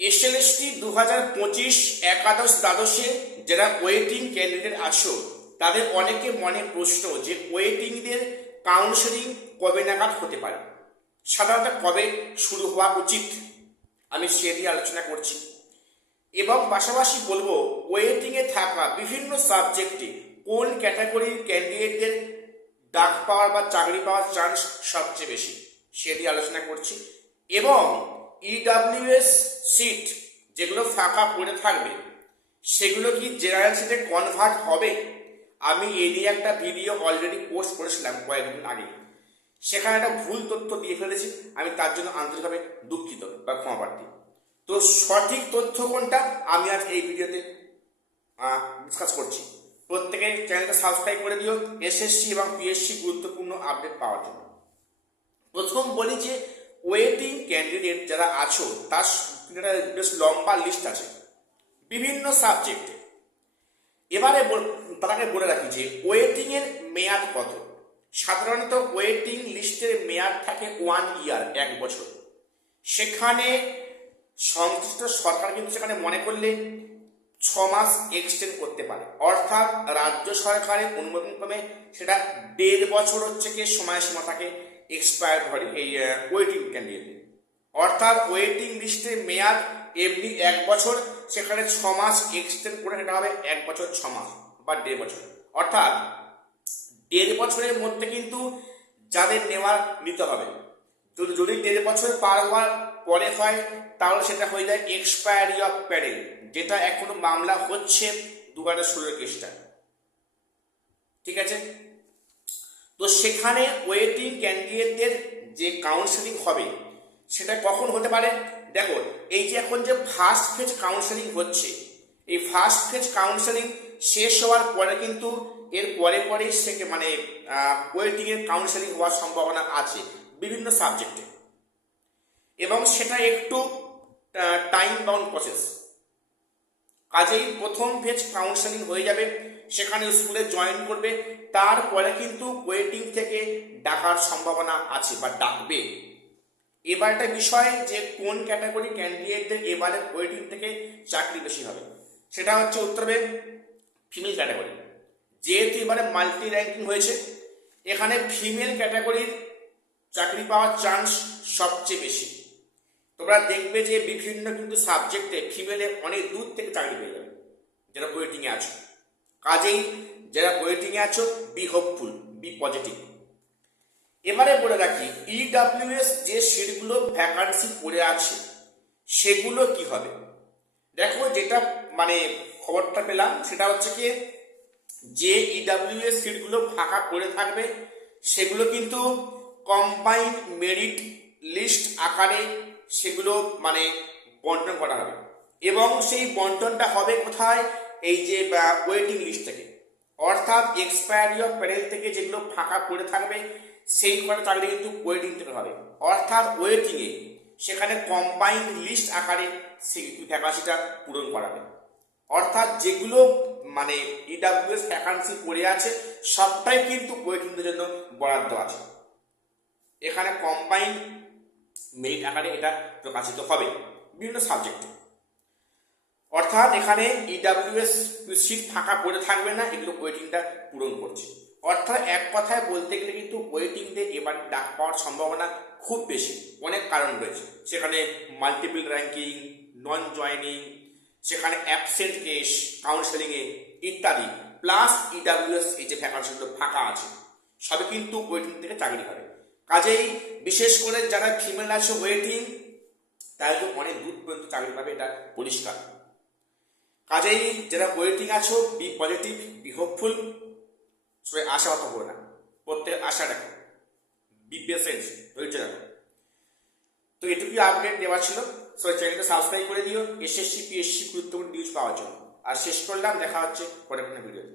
SLST 2025 একাদশ দ্বাদশে যারা ওয়েটিং ক্যান্ডিডেট আছো তাদের অনেকে মনে প্রশ্ন যে ওয়েটিংদের কাউন্সেলিং কবে নাগাদ হতে পারে, সাধারণত কবে শুরু হওয়া উচিত, আমি সে নিয়ে আলোচনা করছি। এবং পাশাপাশি বলবো ওয়েটিংয়ে থাকা বিভিন্ন সাবজেক্টে কোন ক্যাটাগরির ক্যান্ডিডেটদের ডাক পাওয়ার বা চাকরি পাওয়ার চান্স সবচেয়ে বেশি, সে নিয়ে আলোচনা করছি। এবং ইডাব্লিউএস সিট যেগুলো ফাঁকা পড়ে থাকবে সেগুলো কি জেনারেল সিটে কনভার্ট হবে, আমি এই নিয়ে একটা ভিডিও অলরেডি পোস্ট করেছিলাম কয়েকদিন আগে, সেখানে একটা ভুল তথ্য দিয়ে ফেলেছি, আমি তার জন্য আন্তরিকভাবে দুঃখিত বা ক্ষমাপ্রার্থী। তো সঠিক তথ্য কোনটা আমি আজ এই ভিডিওতে ডিসকাস করছি। প্রত্যেকে চ্যানেলটা সাবস্ক্রাইব করে দিও এসএসসি এবং পিএসসি গুরুত্বপূর্ণ আপডেট পাওয়ার জন্য। প্রথম বলি যে ওয়েটিং ক্যান্ডিডেট যারা আছো তার বেশ লম্বা লিস্ট আছে বিভিন্ন সাবজেক্টে। এবারে তাকে বলে রাখি যে ওয়েটিং এর মেয়াদ কত। সাধারণত ওয়েটিং লিস্টের মেয়াদ থাকে 1 ইয়ার, 1 বছর। সেখানে সংশ্লিষ্ট সরকার কিন্তু সেখানে মনে করলে 6 মাস এক্সটেন্ড করতে পারে, অর্থাৎ রাজ্য সরকারের অনুমোদন ক্রমে সেটা 1.5 বছর হচ্ছে কি সময়সীমা থাকে এক্সপায়ার হয় এই ওয়েটিং ক্যান্ডিডেট। অর্থাৎ ওয়েটিং লিস্টের মেয়াদ এমনি 1 বছর, সেখানে 6 মাস এক্সটেন্ড করে সেটা হবে 1 বছর 6 মাস বা 1.5 বছর। অর্থাৎ 1.5 বছরের মধ্যে কিন্তু যাদের নেওয়ার নিতে হবে। যদি 1.5 বছর পার হওয়ার পরে হয় তাহলে সেটা হয়ে যায় এক্সপায়ারি অফ প্যানেল, যেটা এখনো মামলা হচ্ছে 2016 কেসটা। ঠিক আছে, তো সেখানে ওয়েটিং ক্যান্ডিডেটদের যে কাউন্সেলিং হবে সেটা কখন হতে পারে। দেখো, এই যে এখন যে ফার্স্ট ফেজ কাউন্সেলিং হচ্ছে, এই ফার্স্ট ফেজ কাউন্সেলিং শেষ হওয়ার পরে কিন্তু এর পরে পরেই সেকে মানে ওয়েটিং এর কাউন্সেলিং হওয়ার সম্ভাবনা আছে বিভিন্ন সাবজেক্টে, এবং সেটা একটু টাইম বাউন্ড প্রসেস। কাজেই প্রথম ফেজ কাউন্সেলিং হয়ে যাবে, সেখানে স্কুলে জয়েন করবে, তারপরে কিন্তু ওয়েটিং থেকে ডাকার সম্ভাবনা আছে বা ডাকবে। এবার একটা বিষয় যে কোন ক্যাটাগরি ক্যান্ডিডেটদের এবারে ওয়েটিং থেকে চাকরি বেশি হবে, সেটা হচ্ছে উত্তর হবে ফিমেল ক্যাটাগরি। যেহেতু এবারে মাল্টি র্যাঙ্কিং হয়েছে, এখানে ফিমেল ক্যাটাগরির চাকরি পাওয়ার চান্স সবচেয়ে বেশি। তোমরা দেখবে যে বিভিন্ন কিন্তু সাবজেক্টে ফিমেলে অনেক দূর থেকে চাকরি পেয়ে যাবে যারা ওয়েটিংয়ে আছো। কাজেই যারা ওয়েটিংয়ে আছো বি হোপফুল, বি পজিটিভ। এবারে বলে রাখি ইডাব্লিউএস যে সিটগুলো ভ্যাকান্সি পড়ে আছে সেগুলো কি হবে। দেখো, যেটা মানে খবরটা পেলাম সেটা হচ্ছে কি যে ইডাব্লিউএস সিটগুলো ফাঁকা পড়ে থাকবে সেগুলো কিন্তু কম্বাইন্ড মেরিট লিস্ট আকারে সেগুলো মানে বন্টন করা হবে, এবং সেই বন্টনটা হবে কোথায়, এই যে ওয়েটিং লিস্ট থেকে। অর্থাৎ এক্সপায়ারি অফ প্যানেল থেকে যেগুলো ফাঁকা পড়ে থাকবে সেই কটা চাকরি কিন্তু ওয়েটিং থেকে হবে। অর্থাৎ ওয়েটিংয়ে সেখানে কম্বাইন্ড লিস্ট আকারে সেই ভ্যাকান্সিটা পূরণ করাবে। অর্থাৎ যেগুলো মানে ইডাব্লিউএস ভ্যাকান্সি পড়ে আছে সবটাই কিন্তু ওয়েটিংয়ের জন্য বরাদ্দ আছে, এখানে কম্বাইন্ড মেরিট আকারে এটা প্রকাশিত হবে বিভিন্ন সাবজেক্টে। অর্থাৎ এখানে ইডাব্লিউএস সিট ফাঁকা পড়ে থাকবে না, এগুলো ওয়েটিংটা পূরণ করছে। অর্থাৎ এক কথায় বলতে গেলে কিন্তু ওয়েটিংদের এবার ডাক পাওয়ার সম্ভাবনা খুব বেশি। অনেক কারণ রয়েছে, সেখানে মাল্টিপল র্যাঙ্কিং, নন জয়নিং, সেখানে অ্যাবসেন্ট কেস কাউন্সেলিংয়ে ইত্যাদি, প্লাস ইডাব্লিউএস এই যে ভ্যাকান্সিগুলো ফাঁকা আছে সবই কিন্তু ওয়েটিং থেকে চাকরি হবে। কাজেই বিশেষ করে যারা ফিমেল আছে ওয়েটিং, তারা তো অনেক দূর পর্যন্ত চাকরি পাবে, এটা পরিষ্কার। কাজেই যারা ওয়েটিং আছো বি পজিটিভ, বি হোপফুল, সবাই আশাহত করো না, প্রত্যেক আশা রাখো, বি পেশেন্ট, ধৈর্য রাখো। তো এটুকুই আপডেট দেওয়া ছিল। সবাই চ্যানেলটা সাবস্ক্রাইব করে দিও এসএসসি পিএসসি গুরুত্বপূর্ণ নিউজ পাওয়ার জন্য। আর শেষ করলাম, দেখা হচ্ছে পরের কোনো ভিডিওতে।